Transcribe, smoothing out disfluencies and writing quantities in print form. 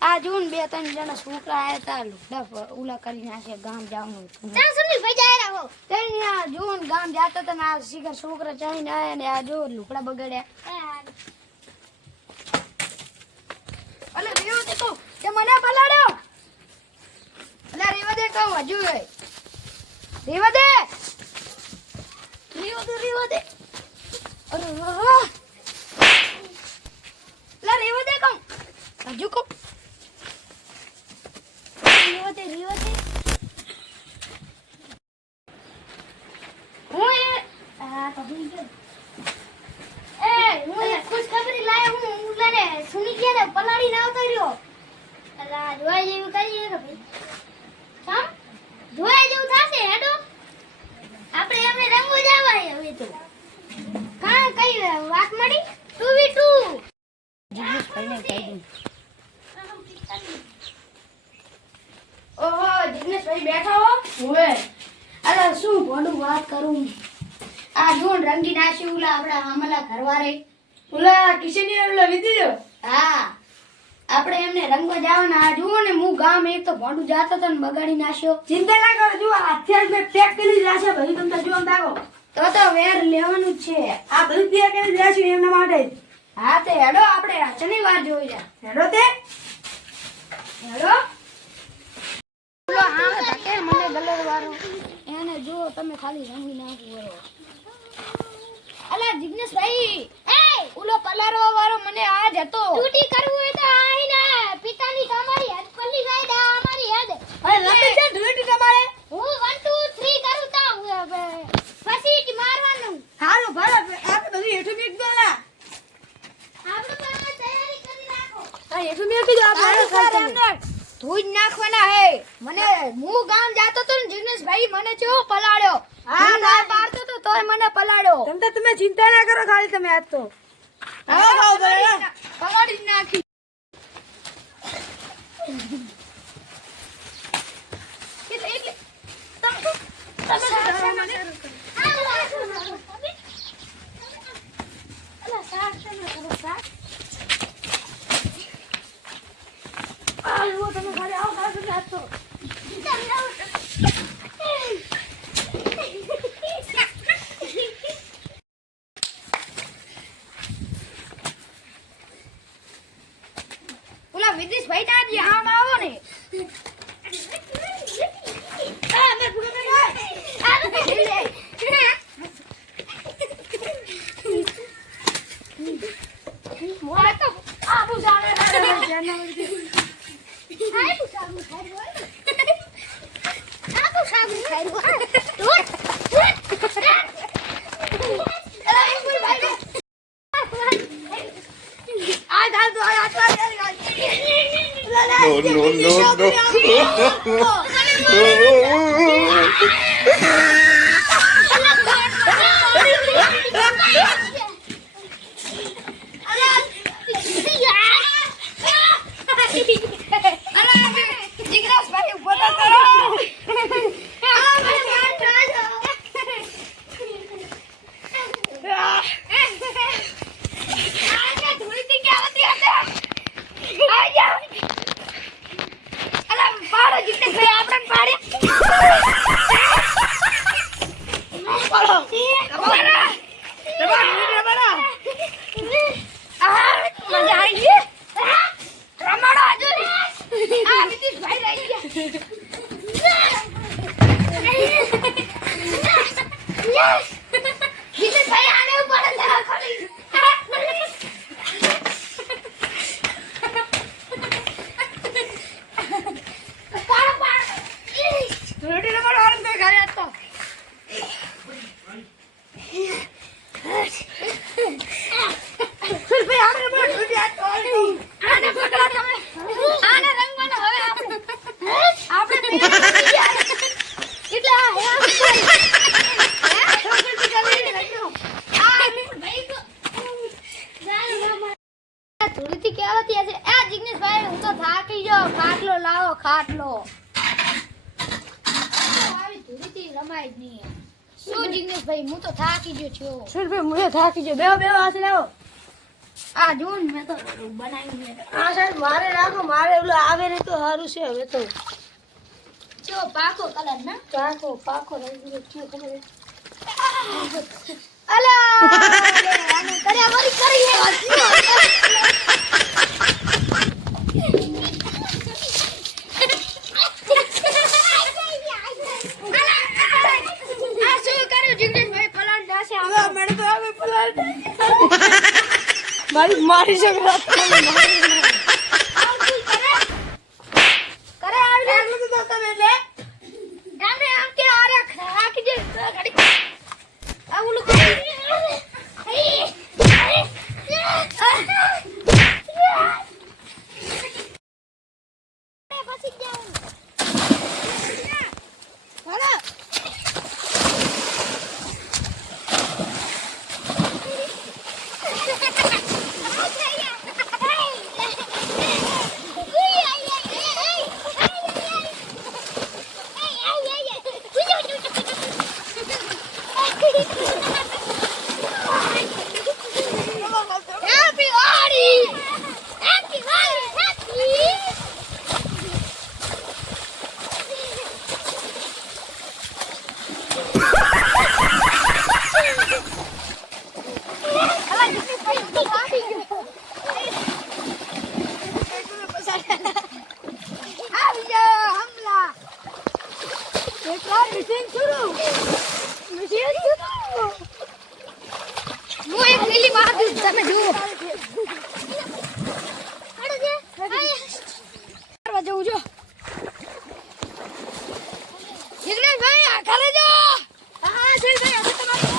આ જોન બે ત્રણ જણા છોકરા આયા તા લુગડા ઉલા કરી નાખે ગામ જવાનું ચાલ સુની ભાઈ જાય રહો તેની આ જોન ગામ જાતા તા ને આ શિખર છોકરા ચાઈને આયા ને આ જો લુગડા બગાડ્યા અલે રેવો દે કહું કે મને પલાડ્યો અલે રેવા દે કહું હજુ રેવા દે અરે લા રેવા દે કહું હજુ કહું રેવા દે હું આ તો ભૂલ ગયો હું ખુશખબરી લાયો હું ઉલાને સુની ગયા ને પલાડી ના આવતો રહ્યો અલા જોઈ જેવું કરીએ કે ભાઈ કામ જોઈ જેવું થાશે હેડો આપણે એમને રંગો જાવાય હવે તો કા કઈ વાત મળી 2v2 જીગનેશ ભાઈને કહી દઉં ઓહો જીગનેશ ભાઈ બેઠા હો ઓએ અલા શું ભોડું વાત કરું આ જોન રંગી નાસી ઉલા આપડા આમલા ઘરવારે ઓલા કિશની ઓલા વિધી દો હા આપણે એમને રંગો જાવાના આ જુઓ ને હું ગામ એક તો ભોડું જાતો તો ને બગાડી નાખ્યો ચિંતા ના કરો જો હથિયાર મે પેક કરી રાશે ભાઈ તમને જો દાગો તો વેર લેવાનું જ છે આ બધું પેક કરી રાશે એમના માટે હા તે હેડો આપણે શનિવાર જોઈ જા હેડો તે હેડો બોલો હા ધકે મને ગલર વાળો એને જો તમે ખાલી રંગી નાખો અલા જિગ્નેશ ભાઈ એ ઉલો પલારો વાળો મને આજ હતો ડ્યુટી કરવું હોય તો આઈના પિતાની તમારી હદ પલ્લી જાય દા અમારી હદ અરે લંબે છે ડ્યુટી તમારે હું 1 2 3 કરું તો પછી મારવાનું હારું ભલે આપણે બધું હેઠું મેક દેલા આપણે પણ તૈયારી કરી રાખો આ હેઠું મેક દો આપણે એમને ધોઈ જ નાખવાના હે મને હું ગામ જાતો તો ને જિગ્નેશ ભાઈ મને કેવો પલાડ્યો હા ના પાડતો તો તોય મને પલાડ્યો તમે ચિંતા ના કરો ખાલી તમે આજ તો આવો ખાઓ ભલે પલાડી જ નાખી એટલે તમે ખાલી આવો ખાલી આજ તો ઓલા વિદેશ ભાઈ ના આમ આવો ને ખાટલો લાવો ખાટલો આવી ધૂળીથી રમાય જ નહીં શું જિગ્નેશ ભાઈ હું તો થાકી ગયો છું શું ભાઈ હું થાકી ગયો બેહો બેહો હાથ લાવો આ જો ને મેં તો બનાવ્યું છે. આ સાહેબ મારે રાખો, મારે ઓલું આવે ને તો સારું છે. હવે તો જો પાકો કલર ના પાકો પાકો રહી ગયો છે. ખબર છે? અલા આને કર્યા વળી કરી હે આ શું કર્યું જિગ્નેશભાઈ પલાળ નાસે હવે મને તો આવે પલાળ મારી છોકરા કરે આવડે એટલું તો તમે લે ગામે આમ કે આરે રાખી દે ઘડી આ ઓલું કરી પછી જાવ હાલો હું એક લીલી વાત તમે જુઓ કરવા જવું જો જિગ્નેશભાઈ આ ઘરે જો હા જય ભાઈ હવે તમારું